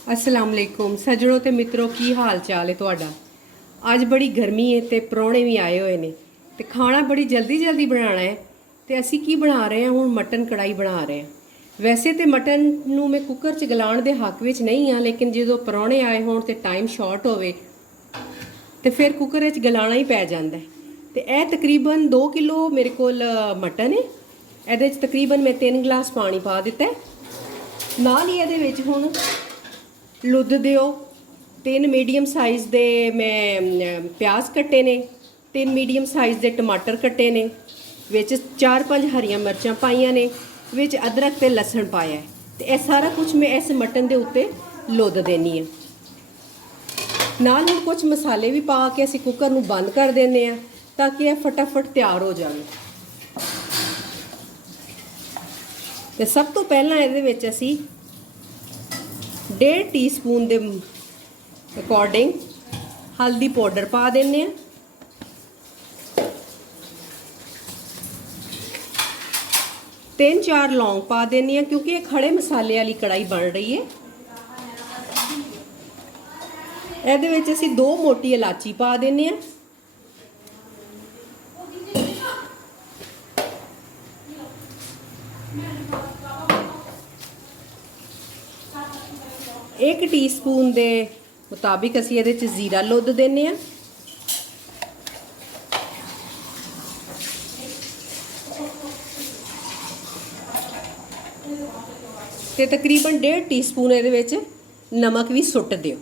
अस्सलाम वालेकुम सज्जणों ते मित्रों की हाल चाल है तुहाडा। अज बड़ी गर्मी है ते परौणे भी आए हुए ने ते खाना बड़ी जल्दी जल्दी बनाना है ते असी की बना रहे हैं हुण मटन कढ़ाई बना रहे हैं। वैसे तो मटन नूं मैं कुकर च गलाण दे हक विच नहीं हाँ, लेकिन जो परौणे आए होण ते टाइम शॉर्ट होवे ते फिर कुकर विच गलाना ही पै जांदा है। ते यह तकरीबन 2 किलो मेरे कोल मटन है। ਇਹਦੇ ਵਿੱਚ तकरीबन मैं 3 गिलास पानी पा दिता है। नाल ही ਇਹਦੇ ਵਿੱਚ ਹੁਣ लुद्ध दिओ 3 मीडियम साइज़ दे मैं प्याज कट्टे ने, 3 मीडियम साइज़ दे टमाटर कट्टे ने, विच 4-5 हरियां मिर्चां पाईयां ने, विच अदरक ते लसन पाया है। ते यह सारा कुछ मैं इस मटन दे उत्ते लुद्ध देनी है। नाल हुण कुछ मसाले भी पा के असीं कुकर नूं बंद कर देने आ ताकि यह फटाफट तैयार हो जाए। ते सब तो पहलां इहदे विच असीं 1.5 टीस्पून के अकॉर्डिंग हल्दी पाउडर पा देने। 3-4 लौंग पा देनी क्योंकि ये खड़े मसाले वाली कढ़ाई बन रही है। ਇਹਦੇ ਵਿੱਚ ਅਸੀਂ 2 मोटी इलाची पा देने। एक टीस्पून के मुताबिक असी ये जीरा लुद्ध देने। ते तकरीबन 1.5 टीस्पून ये नमक भी सुट दिओ।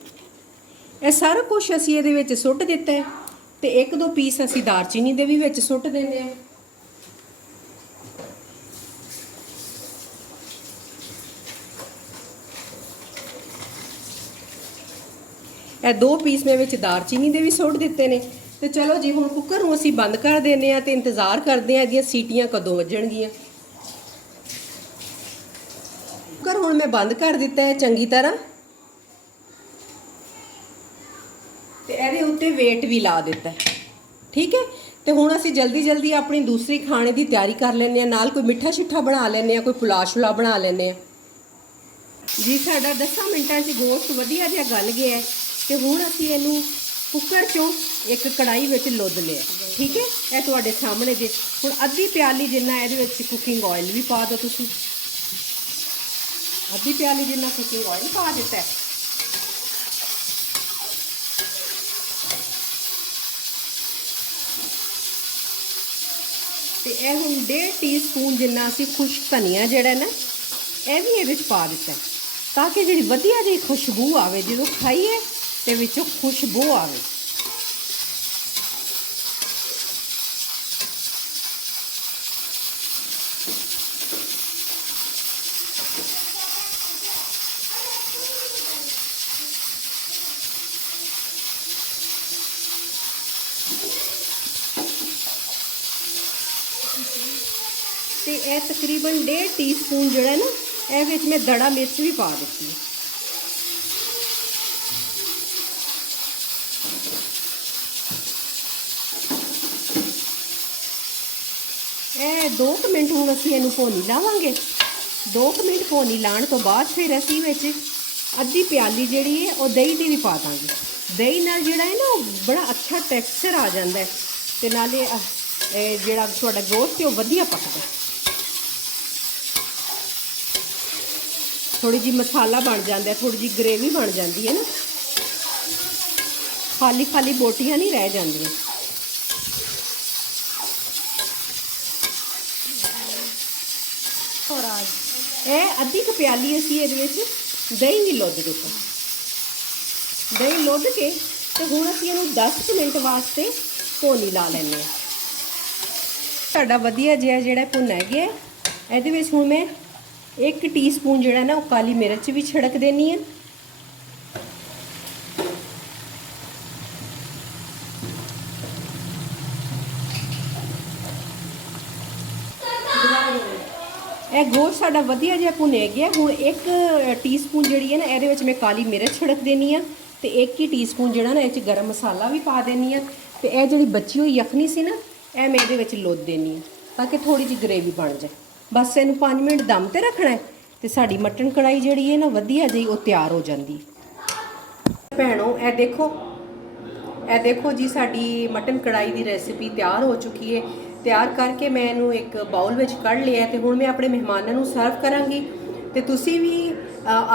यह सारा कुछ असी ये सुट दिता है। तो 1-2 पीस असी दालचीनी के भी विच सुट देने। ਇਹ 2 पीस मैं विच दालचीनी दे भी सुट दिते ने। तो चलो जी हुण कुकर नूं असीं बंद कर देने आ ते इंतज़ार करते हैं इहदियां सीटियां कदों वजणगियां। कुकर हुण मैं बंद कर दिता है चंगी तरह ते इहदे उत्ते वेट भी ला दिता है। ठीक है, तो हुण असीं जल्दी जल्दी अपनी दूसरी खाने की तैयारी कर लैंदे आं। नाल कोई मिठा शिठा बना लैंदे आं, कोई पुलाव शुलाव बना लैंदे आं जी। साडा 10 मिनटां 'च गोश्त वधिया जिहा गल गया है। तो हुण असीं इहनूं कुकर चों एक कढ़ाई विच लुद्ध लिया। ठीक है, यह तुहाडे सामने जे हुण अद्धी प्याली जिन्ना इहदे विच कुकिंग ऑयल भी पा दो। तुसीं अद्धी प्याली जिन्ना कुकिंग ऑयल पा दिता है। ते यह हुण 1.5 टीस्पून जिन्ना असीं खुश्क धनिया जिहड़ा ना यह भी इहदे च पा दिता है ताकि जिहड़ी वधिया जी खुशबू आवे, जदों खाइए ते विचों खुशबू आवे। ते यह तकरीबन 1.5 टीस्पून जिहड़ा ना यह विच मैं दड़ा मिर्च भी पा दी। ਇਹ 2 ਮਿੰਟ ਹੁਣ ਅਸੀਂ ਇਹਨੂੰ ਭੁੰਨ ਲਾਵਾਂਗੇ। 2 ਮਿੰਟ ਭੁੰਨ ਲਾਣ ਤੋਂ ਬਾਅਦ ਫਿਰ ਅਸੀਂ ਵਿੱਚ ਅੱਧੀ ਪਿਆਲੀ ਜਿਹੜੀ ਹੈ ਉਹ ਦਹੀਂ ਦੀ ਵੀ ਪਾ ਦਾਂਗੇ। ਦਹੀਂ ਨਾਲ ਜਿਹੜਾ ਹੈ ਨਾ ਉਹ ਬੜਾ ਅੱਛਾ ਟੈਕਸਚਰ ਆ ਜਾਂਦਾ ਹੈ ਤੇ ਨਾਲੇ ਜਿਹੜਾ ਤੁਹਾਡਾ ਗੋਸ਼ਤ ਹੈ ਉਹ ਵਧੀਆ ਪੱਕਦਾ। थोड़ी जी मसाला बन जाता है, थोड़ी जी ग्रेवी बन जाती है ना, खाली खाली बोटियां नहीं रह जांदियां। और ये अद्धी क प्याली असीं इहदे विच दही भी लुद्ध दित्ता। दही लुद्ध के तो हुण असीं इहनूं 10 मिनट वास्ते भुनी ला लैंदे आं। साडा वधिया जिहा जिहड़ा भुना गया इहदे विच हुण मैं 1 टीस्पून जिहड़ा ना काली मिर्च भी छिड़क देनी है। यह गोश्त साडा वधिया जिहा भुने गया। हुण 1 टीस्पून जिहड़ी है ना इहदे विच मैं काली मिर्च छिड़क देनी है ते 1 ही टीस्पून जिहड़ा ना इह गरम मसाला भी पा देनी है। ते यह जिहड़ी बची हुई यखनी सी ना यह मैं इहदे विच लुद्ध देनी है ताकि थोड़ी जी ग्रेवी बन जाए। बस इनू 5 मिनट दम ते रखना है ਤੇ ਸਾਡੀ ਮਟਨ ਕੜਾਈ ਜਿਹੜੀ ਹੈ ਨਾ ਵਧੀਆ ਜਿਹੀ ਉਹ ਤਿਆਰ ਹੋ ਜਾਂਦੀ। ਭੈਣੋ ਇਹ ਦੇਖੋ ਜੀ ਸਾਡੀ ਮਟਨ ਕੜਾਈ ਦੀ ਰੈਸਿਪੀ ਤਿਆਰ ਹੋ ਚੁੱਕੀ ਹੈ। ਤਿਆਰ ਕਰਕੇ ਮੈਂ ਇਹਨੂੰ ਇੱਕ ਬਾਉਲ ਵਿੱਚ ਕੱਢ ਲਿਆ ਤੇ ਹੁਣ ਮੈਂ ਆਪਣੇ ਮਹਿਮਾਨਾਂ ਨੂੰ ਸਰਵ ਕਰਾਂਗੀ। ਤੇ ਤੁਸੀਂ ਵੀ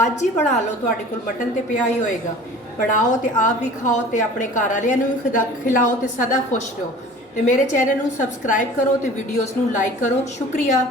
ਅੱਜ ਹੀ ਬਣਾ ਲਓ, ਤੁਹਾਡੇ ਕੋਲ ਮਟਨ ਤੇ ਪਿਆ ਹੀ ਹੋਏਗਾ, ਬਣਾਓ ਤੇ ਆਪ ਵੀ ਖਾਓ ਤੇ ਆਪਣੇ ਘਰ ਵਾਲਿਆਂ ਨੂੰ ਵੀ ਖਿਲਾਓ ਤੇ ਸਦਾ ਖੁਸ਼ ਰਹੋ। ਤੇ ਮੇਰੇ ਚੈਨਲ ਨੂੰ ਸਬਸਕ੍ਰਾਈਬ ਕਰੋ ਤੇ ਵੀਡੀਓਜ਼ ਨੂੰ ਲਾਈਕ ਕਰੋ। ਸ਼ੁਕਰੀਆ।